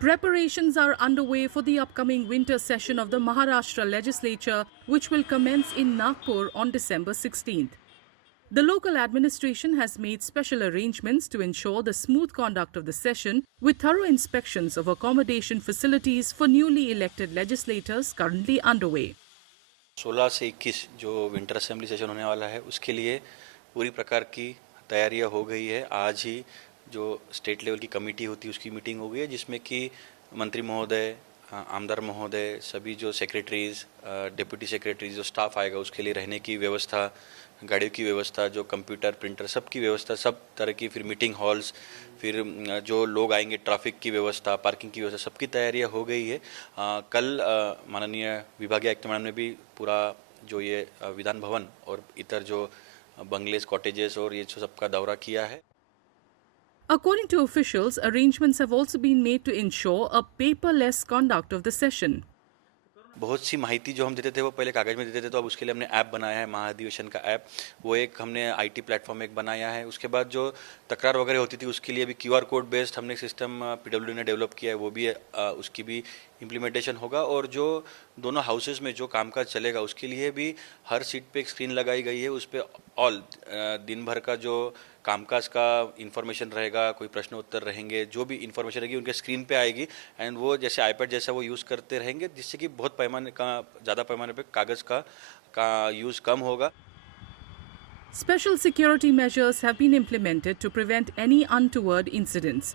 Preparations are underway for the upcoming winter session of the Maharashtra legislature, which will commence in Nagpur on December 16th. The local administration has made special arrangements to ensure the smooth conduct of the session, with thorough inspections of accommodation facilities for newly elected legislators currently underway. 16 से 21 जो winter assembly session होने वाला है उसके लिए पूरी प्रकार की तैयारियां हो गई है। आज ही जो स्टेट लेवल की कमेटी होती है उसकी मीटिंग हो गई है, जिसमें कि मंत्री महोदय, आमदार महोदय, सभी जो सेक्रेटरीज, डिप्टी सेक्रेटरीज, जो स्टाफ आएगा उसके लिए रहने की व्यवस्था, गाड़ियों की व्यवस्था, जो कंप्यूटर प्रिंटर सब की व्यवस्था, सब तरह की, फिर मीटिंग हॉल्स, फिर जो लोग आएंगे ट्रैफिक की व्यवस्था, पार्किंग की व्यवस्था, सबकी तैयारियां हो गई है। कल माननीय विभागीय आयुक्त मैडम ने भी पूरा जो ये विधान भवन और इतर जो बंगलेस, कॉटेजेस और ये सबका दौरा किया है। According to officials, arrangements have also been made to ensure a paperless conduct of the session. बहुत सी माहिती जो हम देते थे वो पहले कागज़ में देते थे, तो अब उसके लिए हमने ऐप बनाया है, महाधिवेशन का ऐप। वो एक हमने आईटी प्लेटफॉर्म एक बनाया है। उसके बाद जो तकरार वगैरह होती थी उसके लिए भी क्यूआर कोड बेस्ड हमने सिस्टम पीडब्ल्यूडी ने डेवलप किया है, वो भी उसकी भी इम्प्लीमेंटेशन होगा। और जो दोनों हाउसेस में जो कामकाज चलेगा उसके लिए भी हर सीट पे एक स्क्रीन लगाई गई है, उस पर ऑल दिन भर का जो कामकाज का इन्फॉर्मेशन रहेगा, कोई प्रश्न उत्तर रहेंगे, जो भी इन्फॉर्मेशन रहेगी उनके स्क्रीन पे आएगी, एंड वो जैसे आईपैड जैसा वो यूज़ करते रहेंगे, जिससे कि बहुत पैमाने का, ज़्यादा पैमाने पे कागज़ का यूज़ कम होगा। Special security measures have been implemented to prevent any untoward incidents.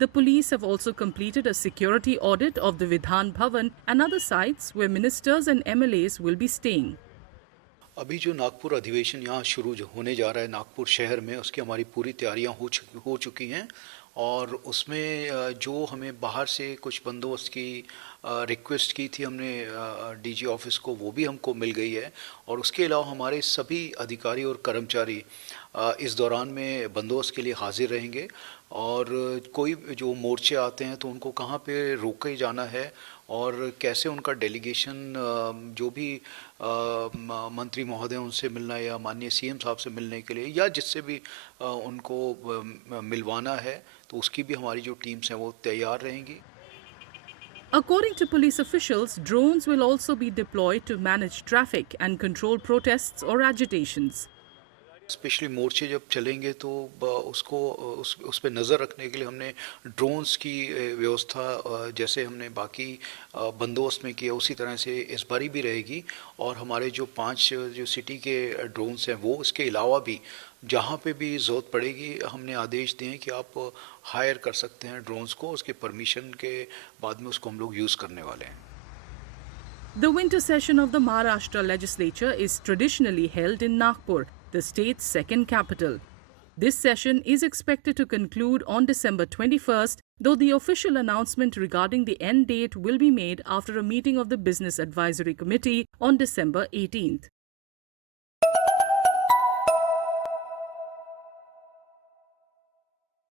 The police have also completed a security audit of the Vidhan Bhavan and other sites where ministers and MLAs will be staying. अभी जो नागपुर अधिवेशन यहाँ शुरू जो होने जा रहा है नागपुर शहर में, उसकी हमारी पूरी तैयारियाँ हो चुकी हैं। और उसमें जो हमें बाहर से कुछ बंदोबस्त की रिक्वेस्ट की थी हमने डीजी ऑफिस को, वो भी हमको मिल गई है। और उसके अलावा हमारे सभी अधिकारी और कर्मचारी इस दौरान में बंदोबस्त के लिए हाजिर रहेंगे। और कोई जो मोर्चे आते हैं तो उनको कहाँ पे रोके जाना है और कैसे उनका डेलीगेशन जो भी मंत्री महोदय उनसे मिलना है या माननीय सीएम साहब से मिलने के लिए या जिससे भी उनको मिलवाना है, तो उसकी भी हमारी जो टीम्स हैं वो तैयार रहेंगी। According to police officials, drones will also be deployed to manage traffic and control protests or agitations. Specially मोर्चे जब चलेंगे तो उसको उस पर नज़र रखने के लिए हमने ड्रोन्स की व्यवस्था जैसे हमने बाकी बंदोबस्त में किया उसी तरह से इस बारी भी रहेगी। और हमारे जो 5 जो सिटी के ड्रोन्स हैं वो इसके अलावा भी जहाँ पे भी ज़रूरत पड़ेगी हमने आदेश दिए हैं कि आप हायर कर सकते हैं ड्रोन्स को, उसके परमिशन के बाद में उसको हम लोग यूज़ करने वाले हैं। The winter session of the Maharashtra legislature is traditionally held in Nagpur, the state's second capital. This session is expected to conclude on December 21st, though the official announcement regarding the end date will be made after a meeting of the Business Advisory Committee on December 18th.